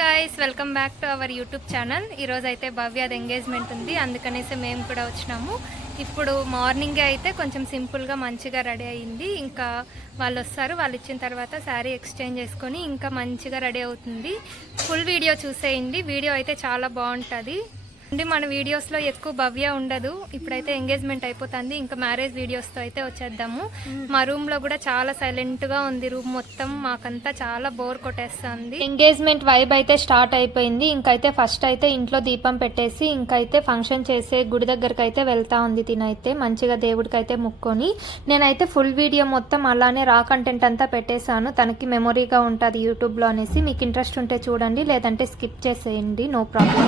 Guys, welcome back to our YouTube channel. ఈరోజు అయితే భవ్యది engagement ఉంది, అందుకనేసి మేము కూడా వచ్చినాము. ఇప్పుడు మార్నింగే అయితే కొంచెం సింపుల్గా మంచిగా రెడీ అయ్యింది. ఇంకా వాళ్ళు వస్తారు, వాళ్ళు ఇచ్చిన తర్వాత శారీ ఎక్స్చేంజ్ చేసుకొని ఇంకా మంచిగా రెడీ అవుతుంది. ఫుల్ వీడియో చూసేయండి, వీడియో అయితే చాలా బాగుంటుంది. మన వీడియోస్లో ఎక్కువ భవ్య ఉండదు. ఇప్పుడైతే ఎంగేజ్మెంట్ అయిపోతుంది, ఇంకా మ్యారేజ్ వీడియోస్తో అయితే వచ్చేద్దాము. మా రూమ్లో కూడా చాలా సైలెంట్గా ఉంది రూమ్ మొత్తం, మాకంతా చాలా బోర్ కొట్టేస్తుంది. ఎంగేజ్మెంట్ వైబ్ అయితే స్టార్ట్ అయిపోయింది. ఇంకైతే ఫస్ట్ అయితే ఇంట్లో దీపం పెట్టేసి ఇంకైతే ఫంక్షన్ చేసే గుడి దగ్గరకు అయితే వెళ్తా ఉంది. తినైతే మంచిగా దేవుడికి అయితే ముక్కొని, నేనైతే ఫుల్ వీడియో మొత్తం అలానే రా కంటెంట్ అంతా పెట్టేశాను, తనకి మెమొరీగా ఉంటుంది యూట్యూబ్లో అనేసి. మీకు ఇంట్రెస్ట్ ఉంటే చూడండి, లేదంటే స్కిప్ చేసేయండి, నో ప్రాబ్లం.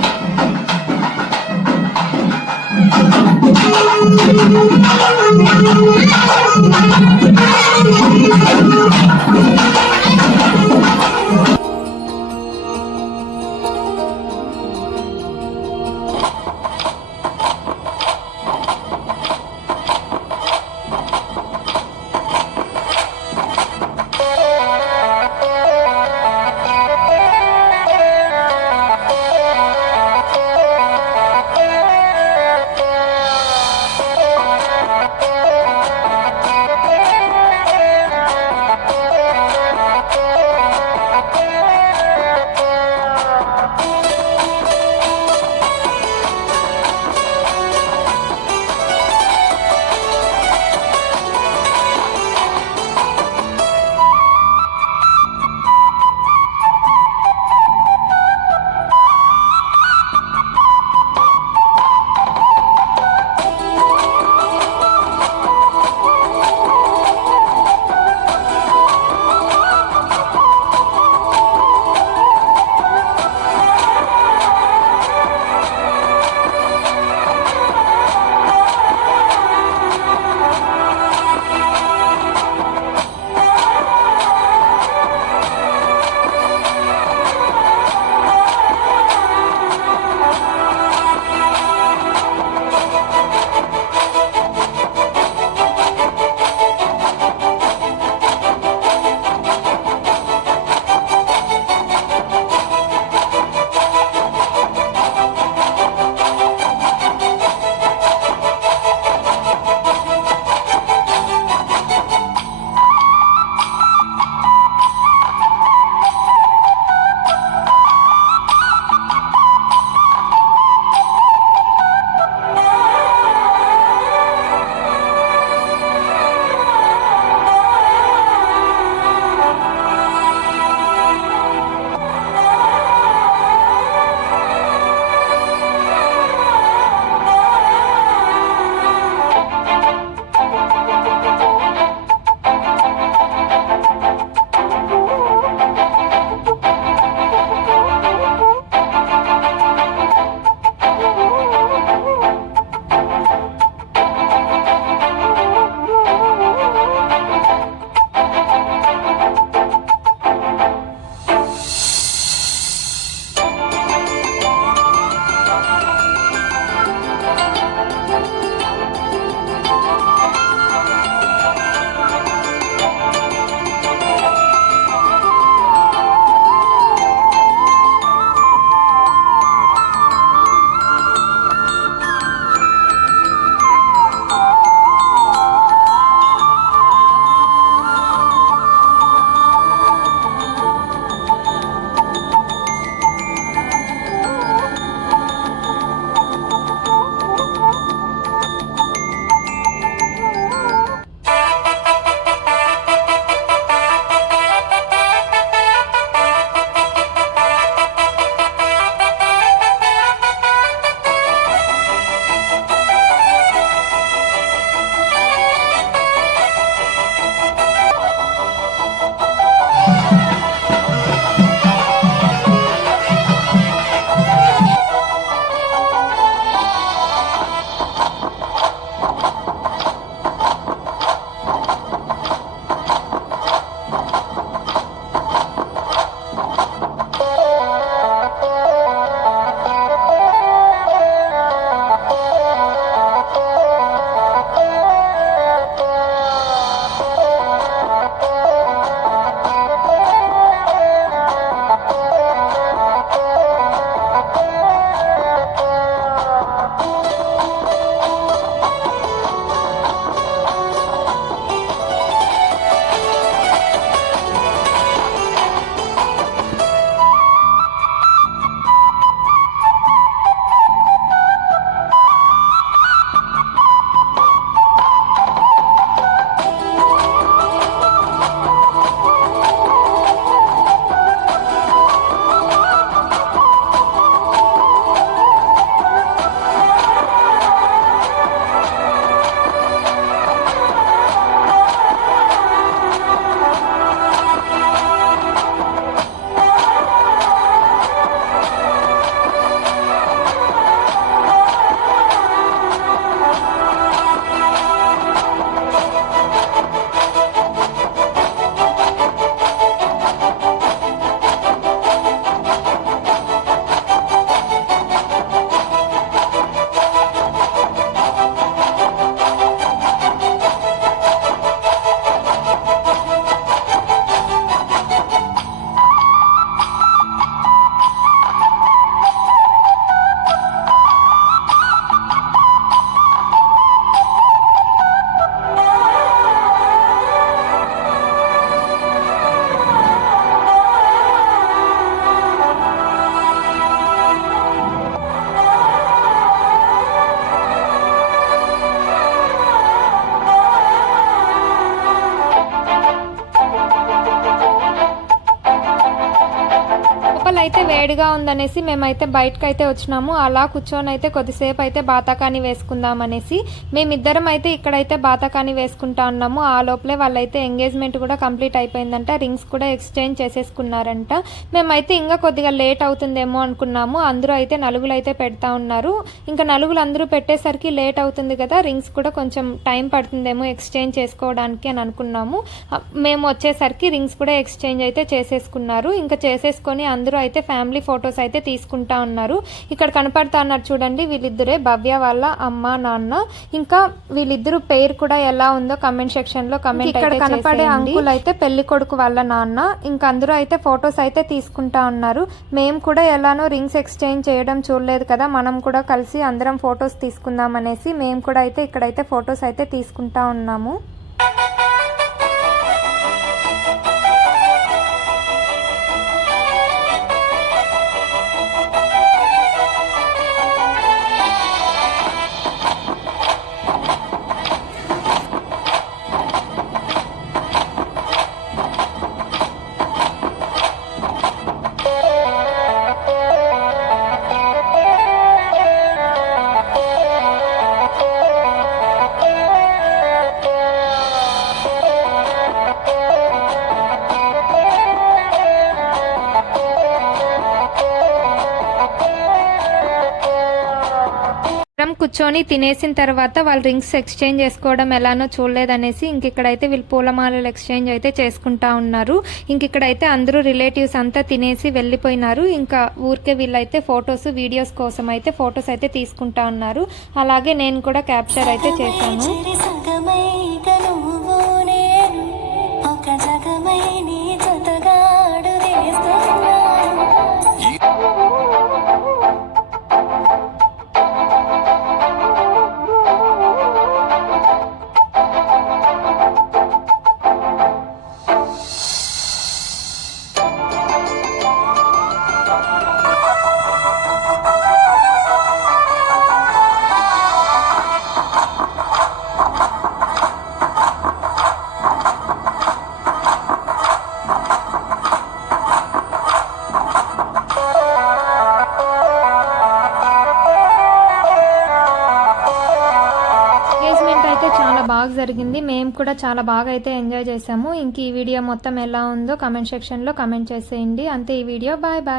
వేడిగా ఉందనేసి మేమైతే బయటకు అయితే వచ్చినాము. అలా కూర్చొని అయితే కొద్దిసేపు అయితే బాతాకాని వేసుకుందాం అనేసి మేమిద్దరం అయితే ఇక్కడైతే బాతాకాని వేసుకుంటా ఉన్నాము. ఆ లోపలే వాళ్ళైతే ఎంగేజ్మెంట్ కూడా కంప్లీట్ అయిపోయిందంట, రింగ్స్ కూడా ఎక్స్చేంజ్ చేసేసుకున్నారంట. మేమైతే ఇంకా కొద్దిగా లేట్ అవుతుందేమో అనుకున్నాము. అందరూ అయితే నలుగులు అయితే పెడతా ఉన్నారు. ఇంకా నలుగులు అందరూ పెట్టేసరికి లేట్ అవుతుంది కదా, రింగ్స్ కూడా కొంచెం టైం పడుతుందేమో ఎక్స్చేంజ్ చేసుకోవడానికి అని అనుకున్నాము. మేము వచ్చేసరికి రింగ్స్ కూడా ఎక్స్చేంజ్ అయితే చేసేసుకున్నారు. ఇంకా చేసేసుకొని అందరూ అయితే ఫ్యామిలీ ఫొటోస్ అయితే తీసుకుంటా ఉన్నారు. ఇక్కడ కనపడతా ఉన్నారు చూడండి, వీళ్ళిద్దరే భవ్య వాళ్ళ అమ్మ నాన్న. ఇంకా వీళ్ళిద్దరు పేరు కూడా ఎలా ఉందో కమెంట్ సెక్షన్ లో కమెంట్. ఇక్కడ కనపడే అంకుల్ అయితే పెళ్లి కొడుకు వాళ్ళ నాన్న. ఇంకా అందరూ అయితే ఫొటోస్ అయితే తీసుకుంటా ఉన్నారు. మేము కూడా ఎలానో రింగ్స్ ఎక్స్చేంజ్ చేయడం చూడలేదు కదా, మనం కూడా కలిసి అందరం ఫొటోస్ తీసుకుందాం అనేసి మేము కూడా అయితే ఇక్కడైతే ఫొటోస్ అయితే తీసుకుంటా ఉన్నాము. కూర్చొని తినేసిన తర్వాత వాళ్ళు రింగ్స్ ఎక్స్చేంజ్ చేసుకోవడం ఎలానో చూడలేదనేసి ఇంక ఇక్కడైతే వీళ్ళు పూలమాలలు ఎక్స్చేంజ్ అయితే చేసుకుంటా ఉన్నారు. ఇంక ఇక్కడైతే అందరూ రిలేటివ్స్ అంతా తినేసి వెళ్ళిపోయినారు. ఇంకా ఊరికే వీళ్ళైతే ఫొటోస్ వీడియోస్ కోసం అయితే ఫొటోస్ అయితే తీసుకుంటా ఉన్నారు. అలాగే నేను కూడా క్యాప్చర్ అయితే చేశాను. బాగా జరిగింది. మేము కూడా చాలా బాగా అయితే ఎంజాయ్ చేసాము. ఇంక ఈ వీడియో మొత్తం ఎలా ఉందో కమెంట్ సెక్షన్లో కమెంట్ చేసేయండి. అంతే ఈ వీడియో. Bye bye.